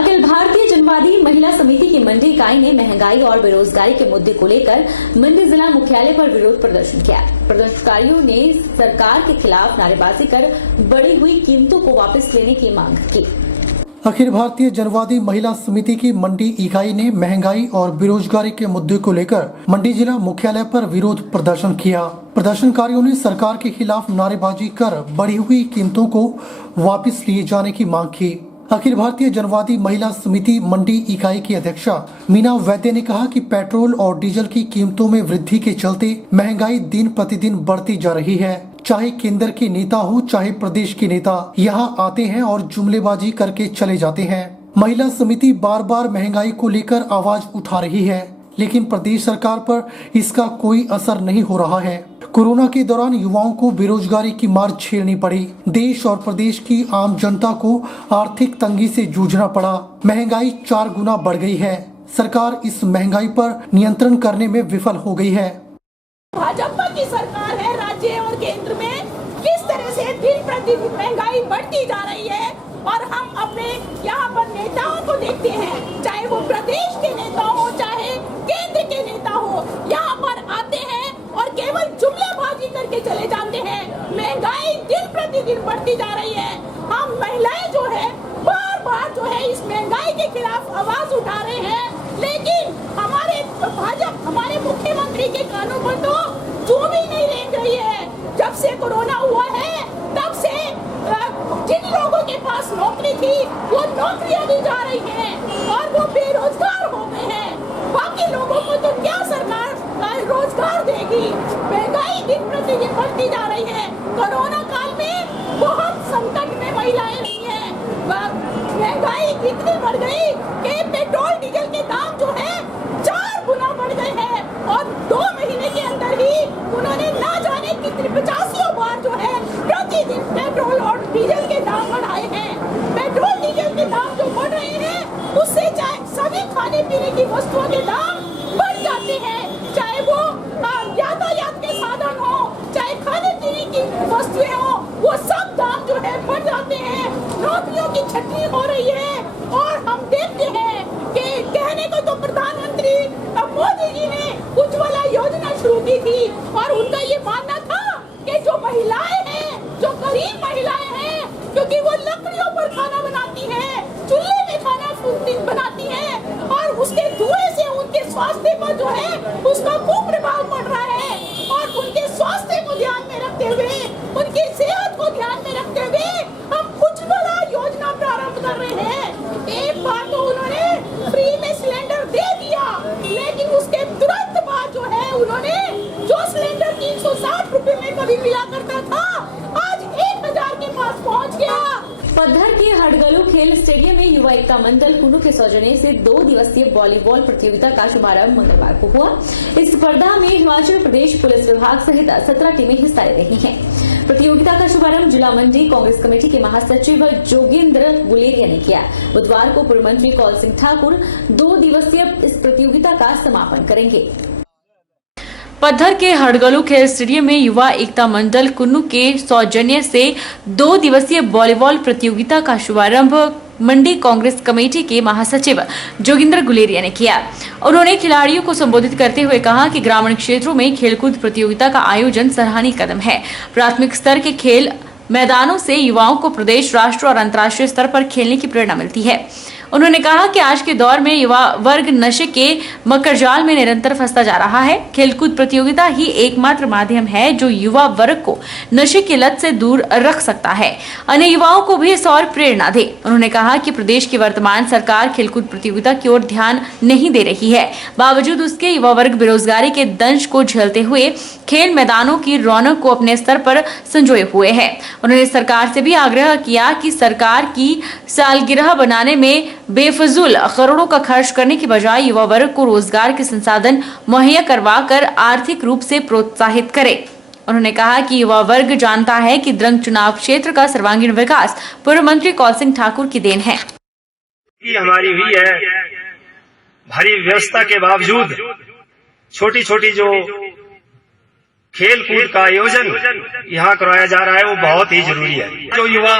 अखिल भारतीय जनवादी महिला समिति की मंडी इकाई ने महंगाई और बेरोजगारी के मुद्दे को लेकर मंडी जिला मुख्यालय पर विरोध प्रदर्शन किया। प्रदर्शनकारियों ने सरकार के खिलाफ नारेबाजी कर बढ़ी हुई कीमतों को वापस लेने की मांग की। अखिल भारतीय जनवादी महिला समिति की मंडी इकाई ने महंगाई और बेरोजगारी के मुद्दे को लेकर मंडी जिला मुख्यालय पर विरोध प्रदर्शन किया। प्रदर्शनकारियों ने सरकार के खिलाफ नारेबाजी कर बढ़ी हुई कीमतों को वापस लिए जाने की मांग की। अखिल भारतीय जनवादी महिला समिति मंडी इकाई की अध्यक्षा मीना वैद्य ने कहा कि पेट्रोल और डीजल की कीमतों में वृद्धि के चलते महंगाई दिन प्रतिदिन बढ़ती जा रही है। चाहे केंद्र के नेता हो चाहे प्रदेश के नेता यहाँ आते हैं और जुमलेबाजी करके चले जाते हैं। महिला समिति बार बार महंगाई को लेकर आवाज उठा रही है, लेकिन प्रदेश सरकार पर इसका कोई असर नहीं हो रहा है। कोरोना के दौरान युवाओं को बेरोजगारी की मार झेलनी पड़ी। देश और प्रदेश की आम जनता को आर्थिक तंगी से जूझना पड़ा। महंगाई 4 गुना बढ़ गई है। सरकार इस महंगाई पर नियंत्रण करने में विफल हो गई है। भाजपा की सरकार है राज्य और केंद्र में, किस तरह से दिन प्रतिदिन महंगाई बढ़ती जा रही है और हम अपने यहाँ पर नेताओं को देखते हैं, चाहे वो प्रदेश के नेता हो चाहे केंद्र के नेता हो, यहाँ पर आते हैं और केवल जुमलाबाजी करके चले जाते हैं। महंगाई दिन प्रतिदिन बढ़ती जा रही है। हम महिलाएं जो है बार बार जो है इस महंगाई के खिलाफ आवाज उठा रहे हैं, लेकिन हमारे भाजपा हमारे मुख्यमंत्री के कानों पर तो चूम ही नहीं रेंग रही है। जब से कोरोना हुआ है तब से जिन लोगों के पास नौकरी थी वो नौकरियां भी जा रही हैं और वो बेरोजगार हो गए हैं। बाकी लोगों को तो क्या सरकार रोजगार देगी। महंगाई दिन प्रतिदिन बढ़ती जा रही है। कोरोना काल में बहुत संकट में महिलाएं रही हैं। महंगाई इतनी बढ़ गई कि पेट्रोल डीजल के दाम जो है 4 गुना बढ़ गए हैं और 2 महीने के अंदर ही उन्होंने ना जाने कितनी 85 बार जो है प्रतिदिन पेट्रोल और डीजल के दाम बढ़ाए हैं। पेट्रोल डीजल के दाम जो बढ़ रहे हैं उससे चाहे सभी खाने पीने की वस्तुओं के दाम बढ़ जाते हैं, चाहे वो यातायात के साधन हो चाहे खाने पीने की वस्तुएं हो, वो सब दाम जो है बढ़ जाते हैं। नौकरियों की छटनी हो रही है और हम देखते हैं कि कहने को तो प्रधानमंत्री मोदी जी ने उज्ज्वला योजना शुरू की थी और उनका ये मानना था कि जो महिलाएं हैं, जो गरीब महिलाएं हैं, क्योंकि वो लकड़ियों पर खाना बनाती हैं, चूल्हे में खाना बनाती हैं और उसके धुएं से उनके स्वास्थ्य पर जो है उसका कुप्रभाव पड़ रहा है और उनके स्वास्थ्य को ध्यान में रखते हुए, उनकी सेहत को ध्यान में रखते हुए हम उज्ज्वला योजना प्रारंभ कर रहे हैं। एक बार तो उन्होंने फ्री में सिलेंडर दे दिया, लेकिन उसके तुरंत बाद जो है उन्होंने जो सिलेंडर 360 रुपए में कभी मिला करता था आज 1000 के पास पहुंच गया। पद्धर के हडगलू खेल स्टेडियम में युवा एकता मंडल कुल्लू के सौजन्य से 2 दिवसीय वॉलीबॉल प्रतियोगिता का शुभारंभ मंगलवार को हुआ। इस स्पर्धा में हिमाचल प्रदेश पुलिस विभाग सहित 17 टीमें हिस्सा ले रही हैं। प्रतियोगिता का शुभारंभ जिला मंडी कांग्रेस कमेटी के महासचिव जोगिंद्र गुलेरिया ने किया। बुधवार को पूर्व मंत्री कौल सिंह ठाकुर 2 दिवसीय इस प्रतियोगिता का समापन करेंगे। पद्धर के हडगलू खेल स्टेडियम में युवा एकता मंडल कुल्लू के सौजन्य से 2 दिवसीय वॉलीबॉल प्रतियोगिता का शुभारंभ मंडी कांग्रेस कमेटी के महासचिव जोगिंद्र गुलेरिया ने किया। उन्होंने खिलाड़ियों को संबोधित करते हुए कहा कि ग्रामीण क्षेत्रों में खेलकूद प्रतियोगिता का आयोजन सराहनीय कदम है। प्राथमिक स्तर के खेल मैदानों से युवाओं को प्रदेश, राष्ट्र और अंतर्राष्ट्रीय स्तर पर खेलने की प्रेरणा मिलती है। उन्होंने कहा कि आज के दौर में युवा वर्ग नशे के मकरजाल में निरंतर फंसता जा रहा है। खेलकूद प्रतियोगिता ही एकमात्र माध्यम है जो युवा वर्ग को नशे की लत से दूर रख सकता है। अन्य युवाओं को भी इस और प्रेरणा दे। उन्होंने कहा कि प्रदेश की वर्तमान सरकार खेलकूद प्रतियोगिता की ओर ध्यान नहीं दे रही है। बावजूद उसके युवा वर्ग बेरोजगारी के दंश को झेलते हुए खेल मैदानों की रौनक को अपने स्तर पर संजोए हुए है। उन्होंने सरकार से भी आग्रह किया कि सरकार की सालगिरह बनाने में बेफजूल करोड़ों का खर्च करने की बजाय युवा वर्ग को रोजगार के संसाधन मुहैया करवाकर आर्थिक रूप से प्रोत्साहित करे। उन्होंने कहा कि युवा वर्ग जानता है कि द्रंग चुनाव क्षेत्र का सर्वांगीण विकास पूर्व मंत्री कौल सिंह ठाकुर की देन है। हमारी हुई है, भारी व्यवस्था के बावजूद छोटी छोटी जो खेल कूद का आयोजन यहाँ करवाया जा रहा है वो बहुत ही जरूरी है। जो युवा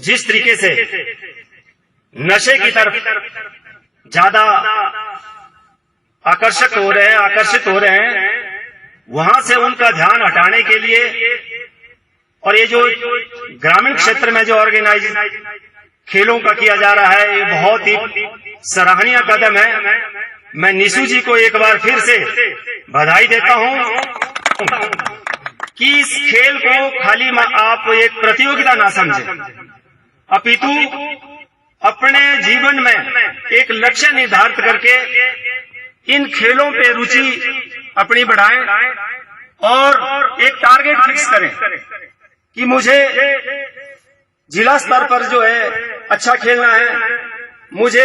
जिस तरीके से नशे की तरफ ज्यादा आकर्षित हो रहे हैं, वहां से उनका ध्यान हटाने के लिए और ये जो ग्रामीण क्षेत्र में जो ऑर्गेनाइज खेलों का किया जा रहा है, ये बहुत ही सराहनीय कदम है। मैं निशु जी को एक बार फिर से बधाई देता हूं कि इस खेल को खाली आप एक प्रतियोगिता ना समझें, अपितु अपने जीवन में एक लक्ष्य निर्धारित करके इन खेलों पे रुचि अपनी बढ़ाएं और एक टारगेट फिक्स करें कि मुझे जिला स्तर पर जो है अच्छा खेलना है, मुझे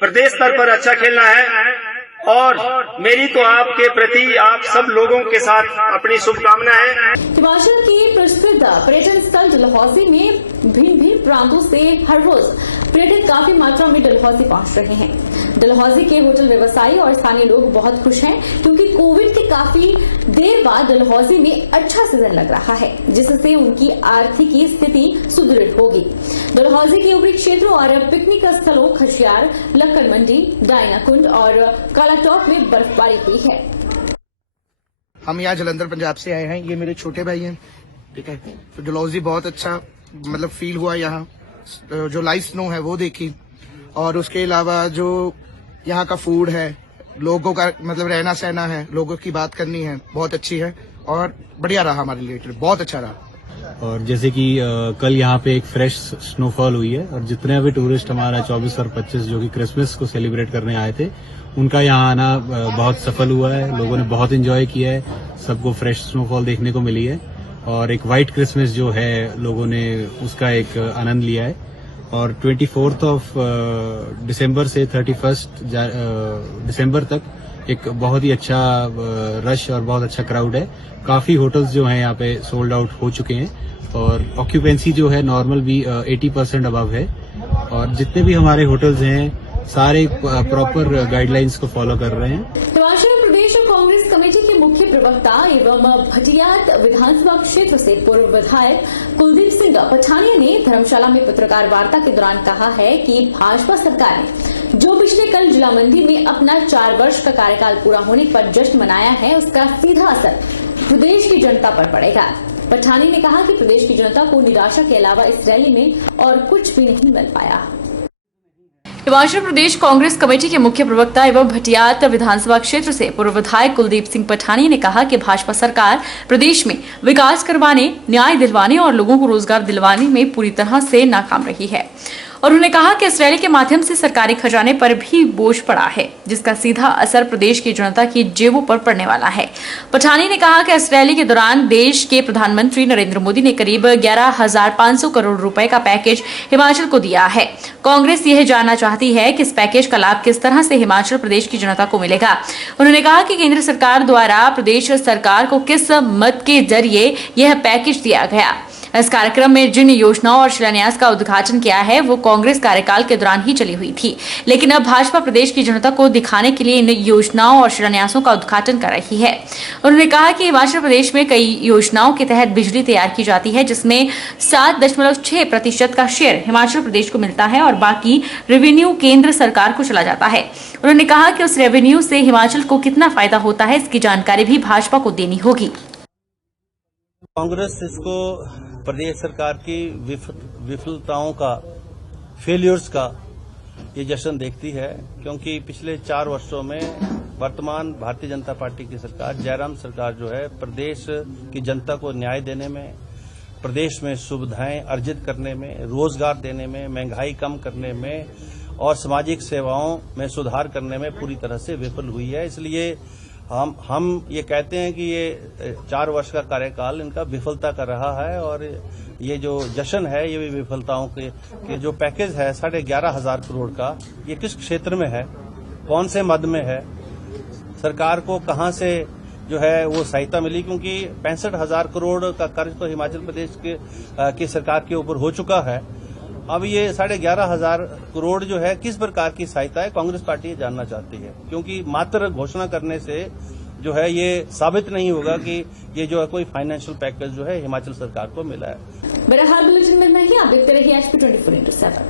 प्रदेश स्तर पर अच्छा खेलना है और मेरी तो आपके प्रति आप सब लोगों के साथ अपनी शुभकामनाएं हैं। हिमाचल के प्रसिद्ध पर्यटन स्थल डलहौजी में भिन्न भिन्न प्रांतों से हर रोज पर्यटक काफी मात्रा में डलहौजी पहुंच रहे हैं। डलहौजी के होटल व्यवसायी और स्थानीय लोग बहुत खुश हैं क्योंकि कोविड के काफी देर बाद डलहौजी में अच्छा सीजन लग रहा है, जिससे उनकी आर्थिक स्थिति सुदृढ़ होगी। डलहौजी के ऊपरी क्षेत्रों और पिकनिक स्थलों खजियार, लक्कड़ मंडी, डायना कुंड और कालाटॉप में बर्फबारी हुई है। हम यहाँ जलंधर पंजाब से आए हैं, ये मेरे छोटे भाई हैं, ठीक है। तो डलहौजी बहुत अच्छा मतलब फील हुआ, यहाँ जो लाइव स्नो है वो देखी और उसके अलावा जो यहाँ का फूड है, लोगों का मतलब रहना सहना है, लोगों की बात करनी है, बहुत अच्छी है और बढ़िया रहा हमारे लिए, बहुत अच्छा रहा। और जैसे कि कल यहाँ पे एक फ्रेश स्नोफॉल हुई है और जितने भी टूरिस्ट हमारा 24 और 25 जो कि क्रिसमस को सेलिब्रेट करने आए थे, उनका यहाँ आना बहुत सफल हुआ है। लोगों ने बहुत एंजॉय किया है, सबको फ्रेश स्नोफॉल देखने को मिली है और एक व्हाइट क्रिसमस जो है लोगों ने उसका एक आनंद लिया है। और 24 ऑफ दिसंबर से 31 दिसंबर तक एक बहुत ही अच्छा रश और बहुत अच्छा क्राउड है। काफी होटल्स जो हैं यहाँ पे सोल्ड आउट हो चुके हैं और ऑक्यूपेंसी जो है नॉर्मल भी 80% अबव है और जितने भी हमारे होटल्स हैं सारे प्रॉपर गाइडलाइंस को फॉलो कर रहे हैं। हिमाचल प्रदेश कांग्रेस कमेटी के मुख्य प्रवक्ता एवं भटियात विधानसभा क्षेत्र से पूर्व विधायक कुलदीप सिंह पठानिया ने धर्मशाला में पत्रकार वार्ता के दौरान कहा है कि भाजपा सरकार ने जो पिछले कल जिला मंडी में अपना 4 वर्ष का कार्यकाल पूरा होने पर जश्न मनाया है, उसका सीधा असर प्रदेश की जनता पर पड़ेगा। पठानी ने कहा कि प्रदेश की जनता को निराशा के अलावा इस रैली में और कुछ भी नहीं मिल पाया। हिमाचल प्रदेश कांग्रेस कमेटी के मुख्य प्रवक्ता एवं भटियात विधानसभा क्षेत्र से पूर्व विधायक कुलदीप सिंह पठानिया ने कहा कि भाजपा सरकार प्रदेश में विकास करवाने, न्याय दिलवाने और लोगों को रोजगार दिलवाने में पूरी तरह से नाकाम रही है और उन्होंने कहा कि इस रैली के माध्यम से सरकारी खजाने पर भी बोझ पड़ा है, जिसका सीधा असर प्रदेश की जनता की जेबों पर पड़ने वाला है। पठानी ने कहा कि इस रैली के दौरान देश के प्रधानमंत्री नरेंद्र मोदी ने करीब 11,500 करोड़ रुपए का पैकेज हिमाचल को दिया है। कांग्रेस यह जानना चाहती है कि इस पैकेज का लाभ किस तरह से हिमाचल प्रदेश की जनता को मिलेगा। उन्होंने कहा कि केंद्र सरकार द्वारा प्रदेश सरकार को किस मद के जरिए यह पैकेज दिया गया। इस कार्यक्रम में जिन योजनाओं और शिलान्यास का उद्घाटन किया है वो कांग्रेस कार्यकाल के दौरान ही चली हुई थी, लेकिन अब भाजपा प्रदेश की जनता को दिखाने के लिए इन योजनाओं और शिलान्यासों का उद्घाटन कर रही है। उन्होंने कहा कि हिमाचल प्रदेश में कई योजनाओं के तहत बिजली तैयार की जाती है, जिसमें 7.6% का शेयर हिमाचल प्रदेश को मिलता है और बाकी रेवेन्यू केंद्र सरकार को चला जाता है। उन्होंने कहा कि उस रेवेन्यू से हिमाचल को कितना फायदा होता है, इसकी जानकारी भी भाजपा को देनी होगी। कांग्रेस इसको प्रदेश सरकार की विफलताओं का, फेलियर्स का ये जश्न देखती है, क्योंकि पिछले 4 वर्षों में वर्तमान भारतीय जनता पार्टी की सरकार, जयराम सरकार जो है, प्रदेश की जनता को न्याय देने में, प्रदेश में सुविधाएं अर्जित करने में, रोजगार देने में, महंगाई कम करने में और सामाजिक सेवाओं में सुधार करने में पूरी तरह से विफल हुई है। इसलिए हम ये कहते हैं कि ये 4 वर्ष का कार्यकाल इनका विफलता का रहा है और ये जो जश्न है ये विफलताओं के जो पैकेज है 11,500 करोड़ का, ये किस क्षेत्र में है, कौन से मद में है, सरकार को कहां से जो है वो सहायता मिली, क्योंकि 65,000 करोड़ का कर्ज तो हिमाचल प्रदेश की सरकार के ऊपर हो चुका है। अब ये 11,500 करोड़ जो है किस प्रकार की सहायता है, कांग्रेस पार्टी ये जानना चाहती है, क्योंकि मात्र घोषणा करने से जो है ये साबित नहीं होगा कि ये जो है कोई फाइनेंशियल पैकेज जो है हिमाचल सरकार को मिला है। बहरहाल बुलेटिन में नहीं, आप देखते रहिए HP 24/7।